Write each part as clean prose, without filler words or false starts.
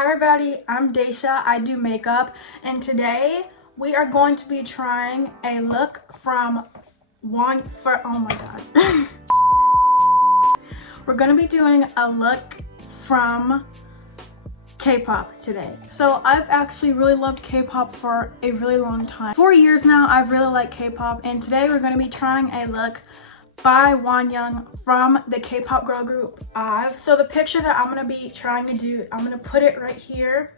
Hi everybody, I'm Daisha. I do makeup, and today we are going to be trying a look from oh my god. We're going to be doing a look from K-pop today. So I've actually really loved K-pop for a really long time. 4 years now I've really liked K-pop, and today we're going to be trying a look by Wonyoung from the K-pop girl group IVE. So the picture that I'm going to be trying to do, I'm going to put it right here.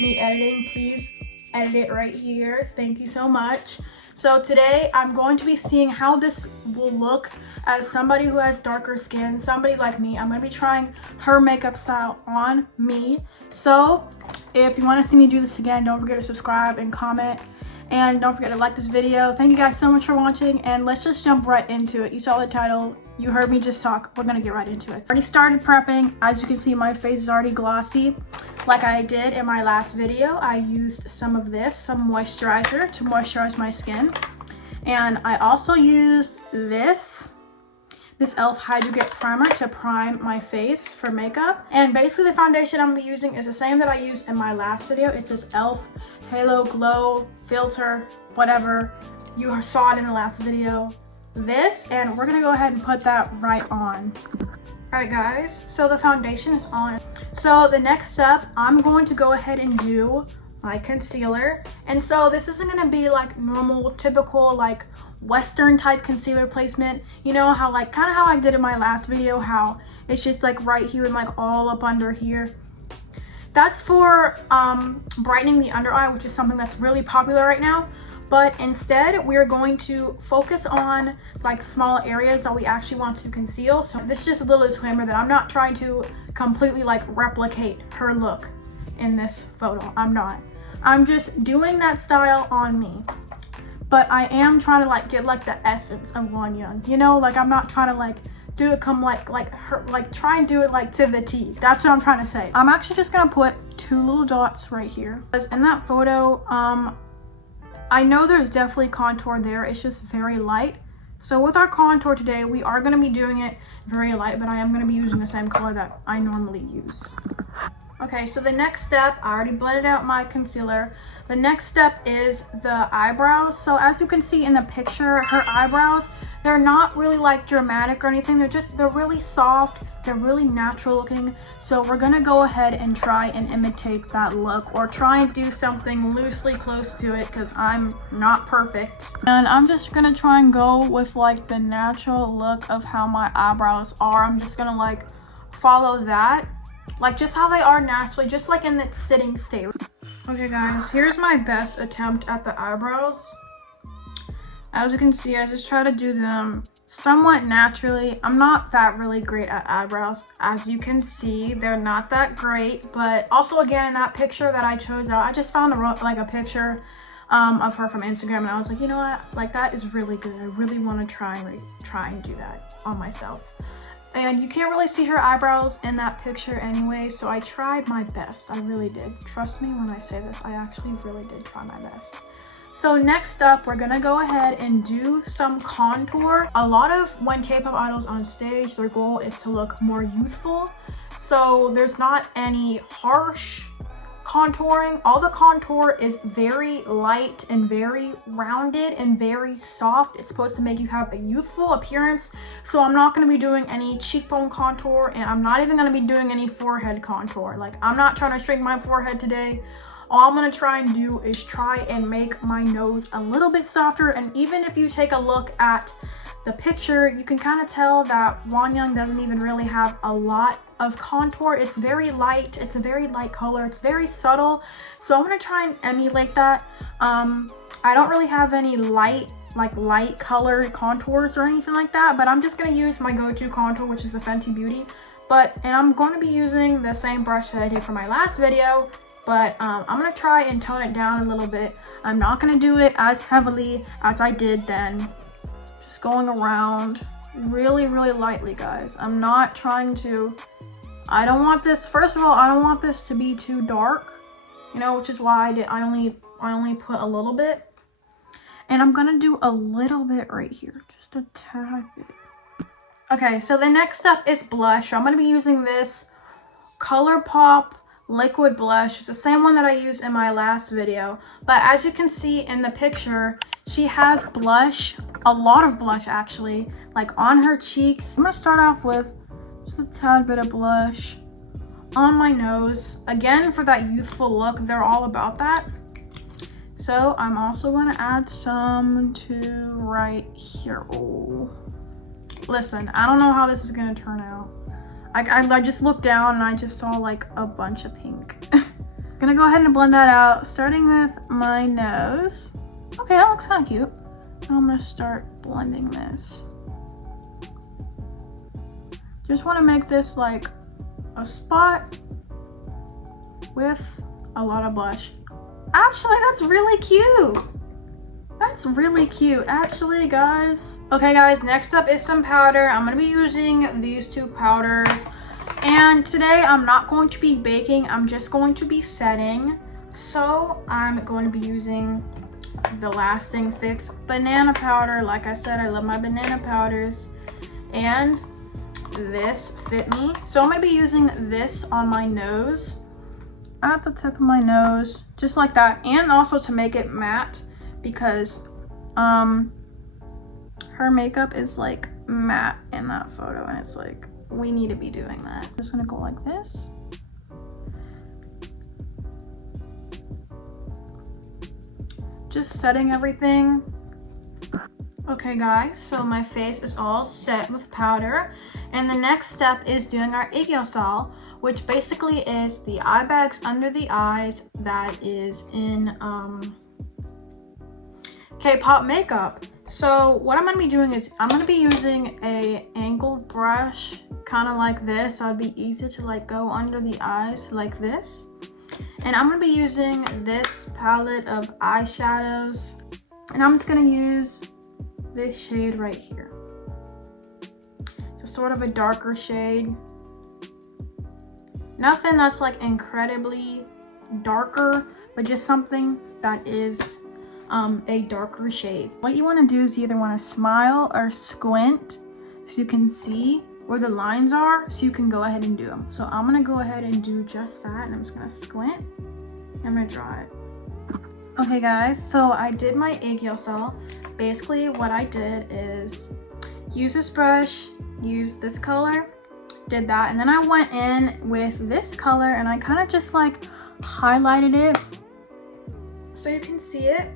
Me editing, please edit it right here. Thank you so much. So today I'm going to be seeing how this will look as somebody who has darker skin, somebody like me. I'm going to be trying her makeup style on me. So if you want to see me do this again, don't forget to subscribe and comment. And don't forget to like this video. Thank you guys so much for watching, and let's just jump right into it. You saw the title, you heard me just talk. We're gonna get right into it. Already started prepping. As you can see, my face is already glossy. Like I did in my last video, I used some of this, some moisturizer to moisturize my skin. And I also used this e.l.f. Hydro Get Primer to prime my face for makeup. And basically the foundation I'm gonna be using is the same that I used in my last video. It's this e.l.f. Halo Glow Filter, whatever. You saw it in the last video. This, and we're gonna go ahead and put that right on. Alright guys, so the foundation is on. So the next step, I'm going to go ahead and do my concealer. And so this isn't gonna be like normal, typical, like Western type concealer placement. You know how like kind of how I did in my last video, how it's just like right here and like all up under here. That's for brightening the under eye, which is something that's really popular right now. But instead, we're going to focus on like small areas that we actually want to conceal. So this is just a little disclaimer that I'm not trying to completely like replicate her look in this photo. I'm not. I'm just doing that style on me. But I am trying to like get like the essence of Wonyoung. You know, like I'm not trying to like do it come like her, like try and do it like to the T. That's what I'm trying to say. I'm actually just gonna put 2 little dots right here. Because in that photo, I know there's definitely contour there. It's just very light. So with our contour today, we are gonna be doing it very light, but I am gonna be using the same color that I normally use. Okay, so the next step, I already blended out my concealer. The next step is the eyebrows. So as you can see in the picture, her eyebrows, they're not really like dramatic or anything. They're really soft. They're really natural looking. So we're gonna go ahead and try and imitate that look, or try and do something loosely close to it, because I'm not perfect. And I'm just gonna try and go with like the natural look of how my eyebrows are. I'm just gonna like follow that. Like just how they are naturally, just like in that sitting state. Okay guys, here's my best attempt at the eyebrows. As you can see, I just try to do them somewhat naturally. I'm not that really great at eyebrows. As you can see, they're not that great. But also again, in that picture that I chose out, I just found a picture of her from Instagram, and I was like, you know what, like that is really good. I really want to try and do that on myself. And you can't really see her eyebrows in that picture anyway, so I tried my best. I really did. Trust me when I say this, I actually really did try my best. So next up, we're gonna go ahead and do some contour. A lot of when K-pop idols on stage, their goal is to look more youthful. So there's not any harsh contouring. All the contour is very light and very rounded and very soft. It's supposed to make you have a youthful appearance. So I'm not going to be doing any cheekbone contour, and I'm not even going to be doing any forehead contour. Like I'm not trying to shrink my forehead today. All I'm going to try and do is try and make my nose a little bit softer. And even if you take a look at the picture, you can kind of tell that Wonyoung doesn't even really have a lot of contour. It's very light. It's a very light color. It's very subtle. So I'm going to try and emulate that. I don't really have any light colored contours or anything like that, but I'm just going to use my go-to contour, which is the Fenty Beauty. And I'm going to be using the same brush that I did for my last video, but I'm going to try and tone it down a little bit. I'm not going to do it as heavily as I did then. Just going around really lightly, guys. I'm not trying to, I don't want this, first of all, I don't want this to be too dark, you know, which is why I only put a little bit. And I'm gonna do a little bit right here, just a tad bit. Okay, so the next step is blush. I'm gonna be using this ColourPop liquid blush. It's the same one that I used in my last video. But as you can see in the picture, she has blush, a lot of blush actually, like on her cheeks. I'm gonna start off with just a tad bit of blush on my nose. Again, for that youthful look, they're all about that. So I'm also gonna add some to right here. Oh, listen, I don't know how this is gonna turn out. I just looked down and I just saw like a bunch of pink. Gonna go ahead and blend that out, starting with my nose. Okay, that looks kind of cute. Now I'm gonna start blending this. Just want to make this like a spot with a lot of blush. Actually, that's really cute. That's really cute, actually, guys. Okay, guys, next up is some powder. I'm gonna be using these two powders. And today I'm not going to be baking, I'm just going to be setting. So I'm going to be using the Lasting Fix banana powder. Like I said, I love my banana powders. And this fit me. So I'm gonna be using this on my nose, at the tip of my nose, just like that. And also to make it matte, because her makeup is like matte in that photo, and it's like, we need to be doing that. I'm just gonna go like this. Just setting everything. Okay guys, so my face is all set with powder, and the next step is doing our aegyosal, which basically is the eye bags under the eyes that is in K-pop makeup. So what I'm gonna be doing is I'm gonna be using a angled brush, kind of like this. So it'd be easy to like go under the eyes like this. And I'm gonna be using this palette of eyeshadows, and I'm just gonna use this shade right here. It's a sort of a darker shade. Nothing that's like incredibly darker, but just something that is a darker shade. What you want to do is you either want to smile or squint so you can see where the lines are, so you can go ahead and do them. So I'm gonna go ahead and do just that, and I'm just gonna squint. I'm gonna draw it. Okay guys, so I did my aegyosal. Basically what I did is use this brush, use this color, did that, and then I went in with this color and I kind of just like highlighted it so you can see it.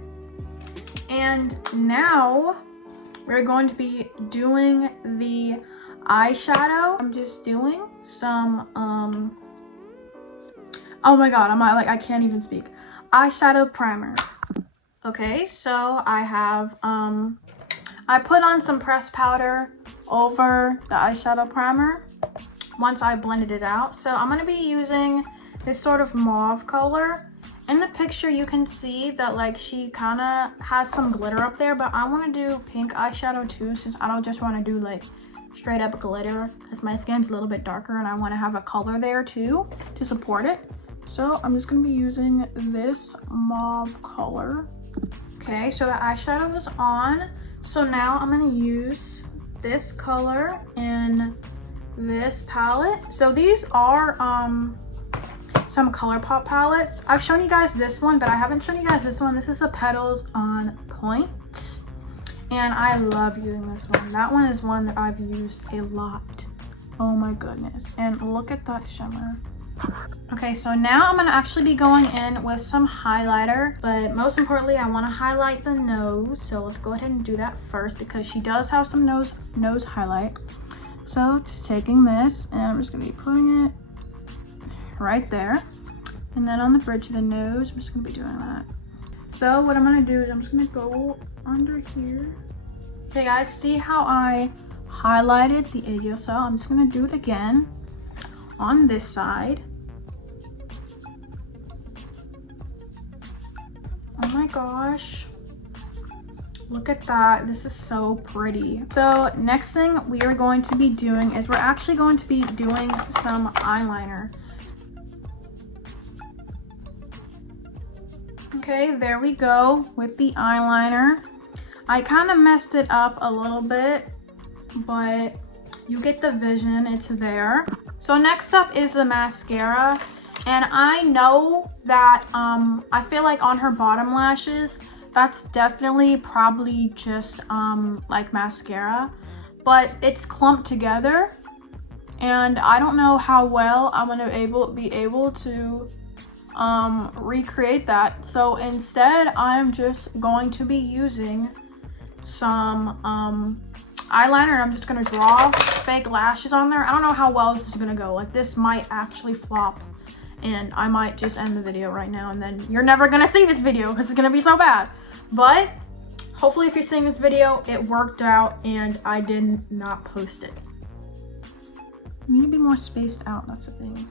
And now we're going to be doing the eyeshadow. I'm just doing some oh my god, I can't even speak. Eyeshadow primer. Okay, so I have I put on some pressed powder over the eyeshadow primer once I blended it out. So I'm going to be using this sort of mauve color. In the picture you can see that like she kind of has some glitter up there, but I want to do pink eyeshadow too, since I don't just want to do like straight up glitter, because my skin's a little bit darker and I want to have a color there too to support it. So I'm just going to be using this mauve color. Okay, so the eyeshadow is on. So now I'm going to use this color in this palette. So these are some ColourPop palettes. I've shown you guys this one, but I haven't shown you guys this one. This is the Petals on Point, and I love using this one. That one is one that I've used a lot. Oh my goodness, and look at that shimmer. Okay, so now I'm gonna actually be going in with some highlighter, but most importantly I want to highlight the nose. So let's go ahead and do that first, because she does have some nose highlight. So just taking this, and I'm just gonna be putting it right there, and then on the bridge of the nose I'm just gonna be doing that. So what I'm gonna do is I'm just gonna go under here. Okay guys, see how I highlighted the aegyosal? I'm just gonna do it again on this side. Oh my gosh, look at that. This is so pretty. So next thing we are going to be doing is we're actually going to be doing some eyeliner. Okay, there we go with the eyeliner. I kind of messed it up a little bit, but you get the vision, it's there. So next up is the mascara, And I know that I feel like on her bottom lashes, that's definitely probably just like mascara, but it's clumped together. And I don't know how well I'm gonna be able to recreate that. So instead, I'm just going to be using some eyeliner, and I'm just gonna draw fake lashes on there. I don't know how well this is gonna go. Like, this might actually flop, and I might just end the video right now, and then you're never gonna see this video because it's gonna be so bad. But hopefully, if you're seeing this video, it worked out and I did not post it. I need to be more spaced out, that's the thing.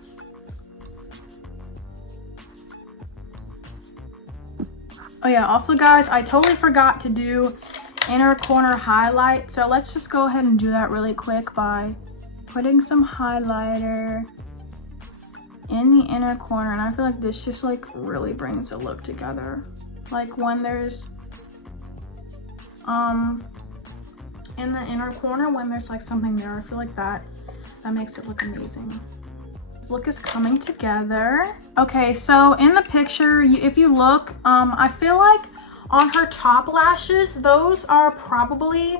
Oh yeah, also guys, I totally forgot to do inner corner highlight. So let's just go ahead and do that really quick by putting some highlighter in the inner corner. And I feel like this just like really brings the look together. Like when there's, in the inner corner, when there's like something there, I feel like that makes it look amazing. This look is coming together. Okay, so in the picture, if you look, I feel like on her top lashes, those are probably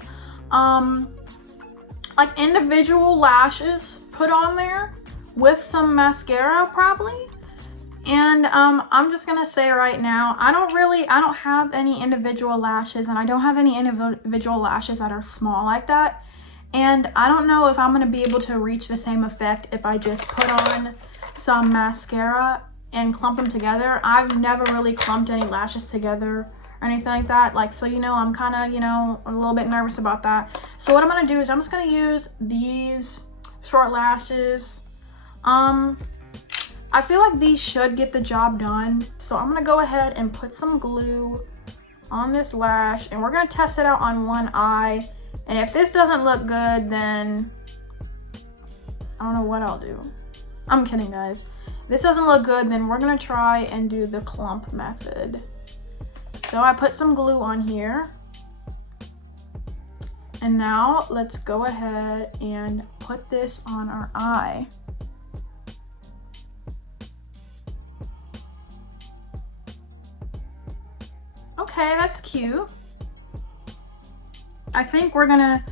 like individual lashes put on there with some mascara probably. And I'm just gonna say right now, I don't have any individual lashes, and I don't have any individual lashes that are small like that. And I don't know if I'm gonna be able to reach the same effect if I just put on some mascara and clump them together. I've never really clumped any lashes together or anything like that. Like, so, you know, I'm kind of, you know, a little bit nervous about that. So what I'm gonna do is I'm just gonna use these short lashes. I feel like these should get the job done. So I'm gonna go ahead and put some glue on this lash, and we're gonna test it out on one eye. And if this doesn't look good, then I don't know what I'll do. I'm kidding, guys. If this doesn't look good, then we're gonna try and do the clump method. So I put some glue on here. And now let's go ahead and put this on our eye. Okay, that's cute. I think we're gonna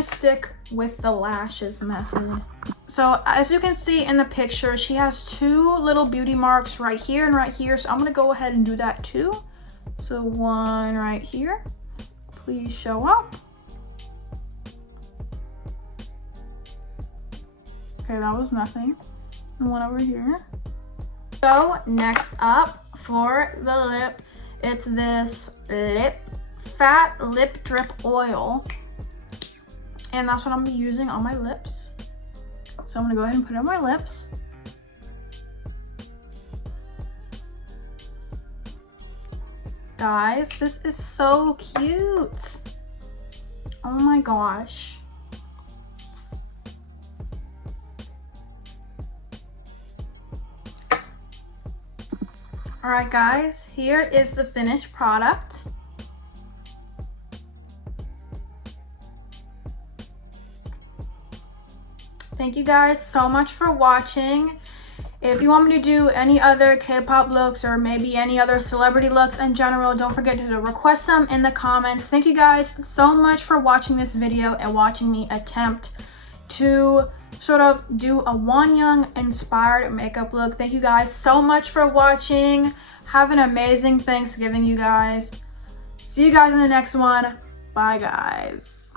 stick with the lashes method. So as you can see in the picture, she has two little beauty marks right here and right here. So I'm gonna go ahead and do that too. So one right here, please show up. Okay, that was nothing. And one over here. So next up for the lip, it's this Fat Lip Drip Oil, and that's what I'm gonna be using on my lips. So I'm gonna go ahead and put it on my lips. Guys, this is so cute. Oh my gosh. All right, guys, here is the finished product. Thank you guys so much for watching. If you want me to do any other K-pop looks or maybe any other celebrity looks in general, don't forget to request them in the comments. Thank you guys so much for watching this video and watching me attempt to sort of do a Wonyoung inspired makeup look. Thank you guys so much for watching. Have an amazing Thanksgiving, you guys. See you guys in the next one. Bye, guys.